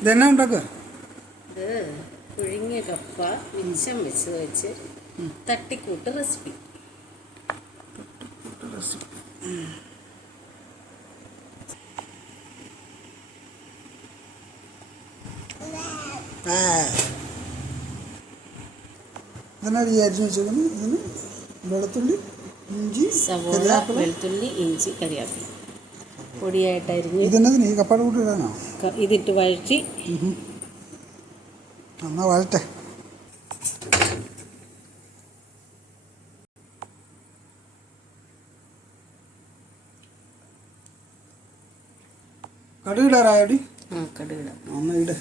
ഇതെന്നാ ഉണ്ടാക്കുക? ഇത് പുഴുങ്ങിയ കപ്പ മിച്ചം വെച്ച് തട്ടിക്കൂട്ട് റെസിപ്പി. ഇതെന്നാ വിചാരിച്ചു വെച്ചേക്കുന്നു? ഇതിന് വെളുത്തുള്ളി, ഇഞ്ചി, സവോള, വെളുത്തുള്ളി, ഇഞ്ചി, കരിയാപ്പില പൊടിയായിട്ടരിഞ്ഞ്. ഇതെന്നതിന് ഈ കപ്പാട് കൂട്ടി ഇടാനോ? ഇതിട്ട് വഴറ്റി. എന്നാ വഴട്ടെ. കടുകിടാറായോടി? കടുകിടാം. ഒന്ന് ഇട്.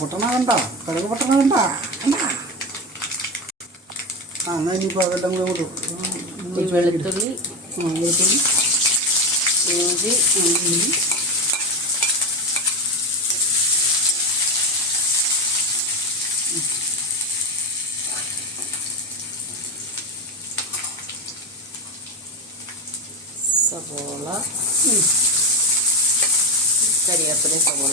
പൊട്ടണ കണ്ട, കടുക് പൊട്ടണ കണ്ട. എന്നാ ഇനിയിപ്പോൾ അതെല്ലാം കൂടെ കൊടുക്കും. വെളുത്തുള്ളി, ഇഞ്ചി, സവോള, കരിയാപ്പില, സവോള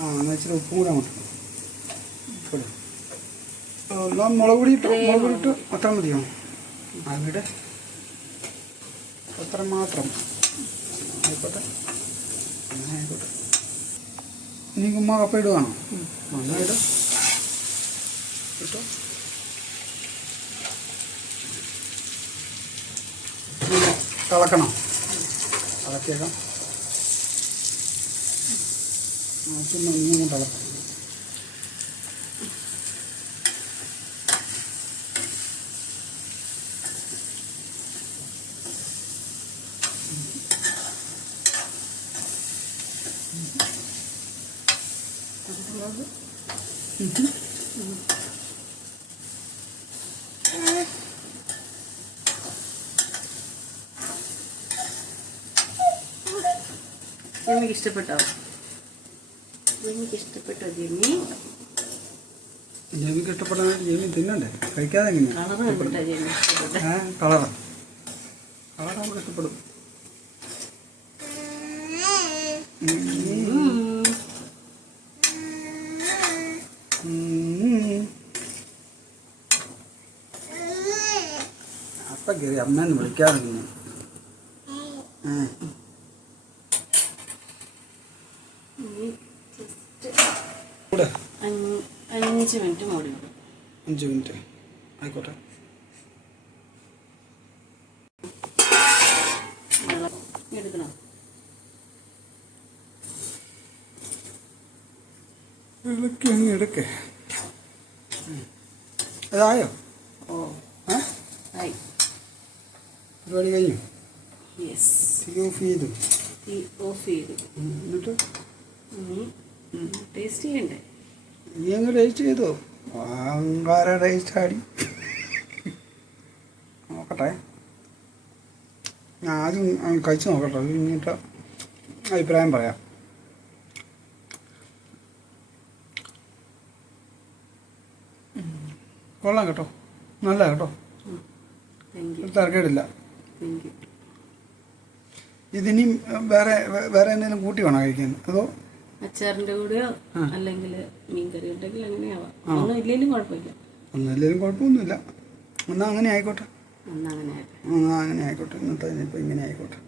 എന്നാൽ ഇച്ചിരി ഉപ്പും കൂടെ അങ്ങോട്ട് എന്നാൽ മുളക് പൊടി ഇട്ട് അത്ര മതിയോ? അവിടെ അത്ര മാത്രം ആയിക്കോട്ടെ. അങ്ങനെ ആയിക്കോട്ടെ. ഇനി ഉമ്മ കപ്പ ഇടുവാണോ? എന്നാൽ ഇട്ടോ. തിളക്കണം. തിളക്കിയേക്കാം. പിന്നെ ഇങ്ങനെ തിളക്കും. എനിക്ക് ഇഷ്ടപ്പെട്ടോ? എനിക്കിഷ്ടപ്പെട്ടോ ജെമി? ജെമിക്ക് ഇഷ്ടപ്പെടാൻ ജെമി തിന്നണ്ടേ? കഴിക്കാതെ എങ്ങനെയാണ്? കളറ് നമുക്ക് ഇഷ്ടപ്പെടും. അപ്പം കയറി അമ്മേന്ന് വിളിക്കാതെ പിന്നെ 5 മിനിറ്റ് മൂടി. 5 മിനിറ്റ് ആയിക്കോട്ടെ. എടുക്കണം. ഇളക്കി അങ്ങ് എടുക്കേ. അതായോ? ആയി. പരിപാടി കഴിഞ്ഞു? യെസ്. തീ ഓഫ് ചെയ്തു. എന്നിട്ട് ടേസ്റ്റ് ചെയ്യണ്ടേ? നീ അങ്ങ് ടേസ്റ്റ് ചെയ്തോ? ഭയങ്കര ടേസ്റ്റ് ആടി. നോക്കട്ടെ, ഞാൻ ആദ്യം കഴിച്ച് നോക്കട്ടെ. അത് കഴിഞ്ഞിട്ട് അഭിപ്രായം പറയാം. കൊള്ളാം കേട്ടോ, നല്ല കേട്ടോ, തിരക്കേടില്ല. ഇതിനി വേറെ എന്തെങ്കിലും കൂട്ടി വേണോ കഴിക്കാൻ? അതോ അച്ചാറിൻ്റെ കൂടെയോ അല്ലെങ്കിൽ മീൻകറി ഉണ്ടെങ്കിൽ അങ്ങനെയാവാം. ഒന്നും ഇല്ലെങ്കിലും കുഴപ്പമില്ല. ഒന്നുമില്ലെങ്കിലും കുഴപ്പമൊന്നുമില്ല. എന്നാൽ അങ്ങനെ ആയിക്കോട്ടെ. അങ്ങനെ ആയിക്കോട്ടെ. ഇന്നത്തെ ഇപ്പം ഇങ്ങനെ ആയിക്കോട്ടെ.